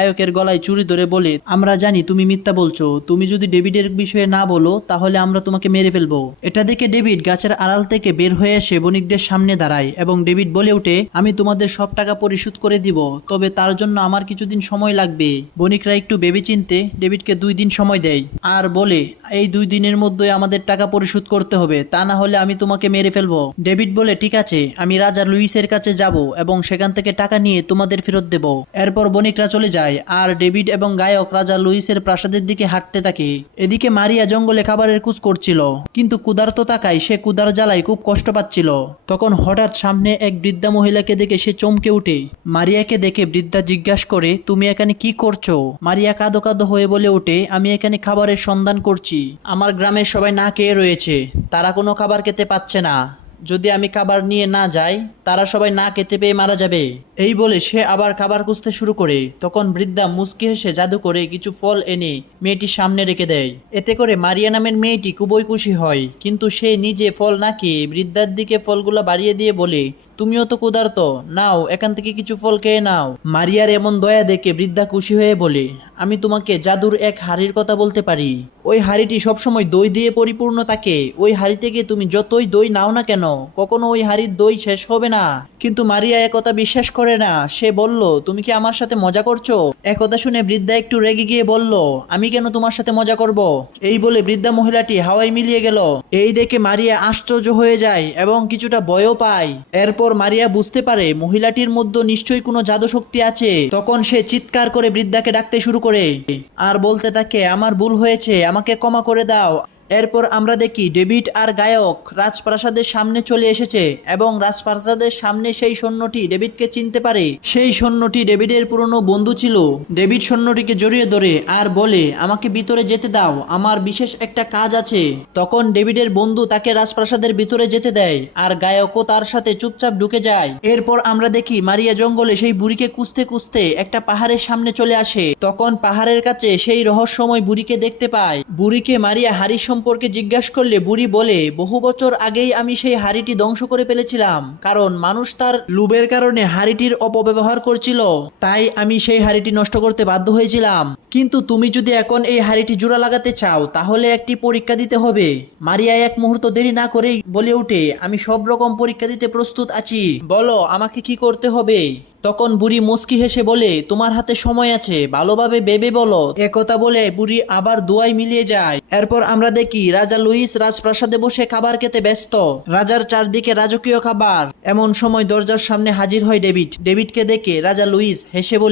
গায়কের গলায় চুরি ধরে বলে, আমরা জানি তুমি মিথ্যা বলছো, তুমি যদি ডেভিডের বিষয়ে না বলো তাহলে আমরা তোমাকে মেরে ফেলবো। এটা দেখে ডেভিড গাছের আড়াল থেকে বের হয়ে এসে বণিকদের সামনে দাঁড়ায় এবং ডেভিড বলে ওঠে, আমি তোমাদের সব টাকা পরিশোধ করে দিব, তবে তার জন্য আমার কিছুদিন সময় লাগবে। বণিকরা একটু ভেবেচিন্তে ডেভিডকে 2 দিন সময় দেয় আর বলে, এই 2 দিনের মধ্যে আমাদের টাকা পরিশোধ করতে হবে, তা না হলে আমি তোমাকে মেরে ফেলবো। ডেভিড বলে, ঠিক আছে, আমি রাজা লুইসের কাছে যাব এবং সেখান থেকে টাকা নিয়ে তোমাদের ফেরত দেব। এরপর বণিকরা চলে যায় আর ডেভিড এবং গায়ক রাজা লুইসের প্রাসাদের দিকে হাঁটতে থাকে। এদিকে মারিয়া জঙ্গলে খাবারের খোঁজ করছিল, কিন্তু ক্ষুধার্ত থাকায় সে ক্ষুধার জ্বালায় খুব কষ্ট পাচ্ছিল। তখন হঠাৎ সামনে এক বৃদ্ধা মহিলাকে দেখে সে চমকে ওঠে। মারিয়াকে দেখে বৃদ্ধা জিজ্ঞাসা করে, তুমি এখানে কি করছো? মারিয়া কাঁদো কাঁদো হয়ে বলে ওঠে, আমি এখানে খাবারের সন্ধান করছি। আমার গ্রামের সবাই না খেয়ে রয়েছে, তারা কোনো খাবার খেতে পাচ্ছে না। যদি আমি খাবার নিয়ে না যাই তারা সবাই না খেতে পেয়ে মারা যাবে। এই বলে সে আবার খাবার খুঁজতে শুরু করে। তখন বৃদ্ধা মুচকি হেসে জাদু করে কিছু ফল এনে মেয়েটির সামনে রেখে দেয়। এতে করে মারিয়া নামের মেয়েটি খুবই খুশি হয়, কিন্তু সে নিজে ফল না খেয়ে বৃদ্ধার দিকে ফলগুলো বাড়িয়ে দিয়ে বলে, তুমিও তো ক্ষুধার্ত, নাও এখান থেকে কিছু ফল খেয়ে নাও। মারিয়ার এমন দয়া দেখে বৃদ্ধা খুশি হয়ে বলে, আমি তোমাকে জাদুর এক হাড়ির কথা বলতে পারি। ওই হাড়িটি সবসময় দই দিয়ে পরিপূর্ণ থাকে। ওই হাড়ি থেকে তুমি যতই দই নাও না কেন, কখনো ওই হাড়ির দই শেষ হবে না। কিন্তু মারিয়া একথা বিশ্বাস করে না। সে বলল, তুমি কি আমার সাথে মজা করছো? একথা শুনে বৃদ্ধা একটু রেগে গিয়ে বলল, আমি কেন তোমার সাথে মজা করব? এই বলে বৃদ্ধা মহিলাটি হাওয়ায় মিলিয়ে গেল। এই দেখে মারিয়া আশ্চর্য হয়ে যায় এবং কিছুটা ভয়ও পায়। এরপর মারিয়া বুঝতে পারে মহিলাটির মধ্যে নিশ্চয়ই কোনো জাদু শক্তি আছে। তখন সে চিৎকার করে বৃদ্ধাকে ডাকতে শুরু করে আর বলতে থাকে, আমার ভুল হয়েছে, আমাকে ক্ষমা করে দাও। এরপর আমরা দেখি ডেভিড আর গায়ক রাজপ্রাসাদের সামনে চলে এসেছে এবং রাজপ্রাসাদের সামনে সেই সৈন্যটি ডেভিডকে চিনতে পারে। সেই সৈন্যটি ডেভিডের পুরনো বন্ধু ছিল। ডেভিড সৈন্যটিকে জড়িয়ে ধরে আর বলে, আমাকে ভিতরে যেতে দাও, আমার বিশেষ একটা কাজ আছে। তখন ডেভিডের বন্ধু তাকে রাজপ্রাসাদের ভিতরে যেতে দেয় আর গায়কও তার সাথে চুপচাপ ঢুকে যায়। এরপর আমরা দেখি মারিয়া জঙ্গলে সেই বুড়িকে খুঁজতে খুঁজতে একটা পাহাড়ের সামনে চলে আসে। তখন পাহাড়ের কাছে সেই রহস্যময় বুড়িকে দেখতে পায়। বুড়িকে মারিয়া হাড়ি সম্পর্কে জিজ্ঞাসা করলে বুড়ি বলে, বহু বছর আগেই আমি সেই হাড়িটি ধ্বংস করে ফেলেছিলাম, কারণ মানুষ তার লোভের কারণে হাড়িটির অপব্যবহার করছিল, তাই আমি সেই হাড়িটি নষ্ট করতে বাধ্য হয়েছিলাম। কিন্তু তুমি যদি এখন এই হাড়িটি জোড়া লাগাতে চাও তাহলে একটি পরীক্ষা দিতে হবে। মারিয়া এক মুহূর্ত দেরি না করেই বলে ওঠে, আমি সব রকম পরীক্ষা দিতে প্রস্তুত আছি, বলো আমাকে কি করতে হবে। তখন বুড়ি মুচকি হেসে বলে, তোমার হাতে সময় আছে, ভালোভাবে ভেবে বলো। একথা বলে বুড়ি আবার দোয়ায় মিলিয়ে যায়। এরপর আমরা দেখি রাজা লুইস রাজপ্রাসাদে বসে খাবার খেতে ব্যস্ত। রাজার চারদিকে রাজকীয় খাবার। এমন সময় দরজার সামনে হাজির হয় ডেভিডকে দেখে রাজা লুইস হেসে বলে,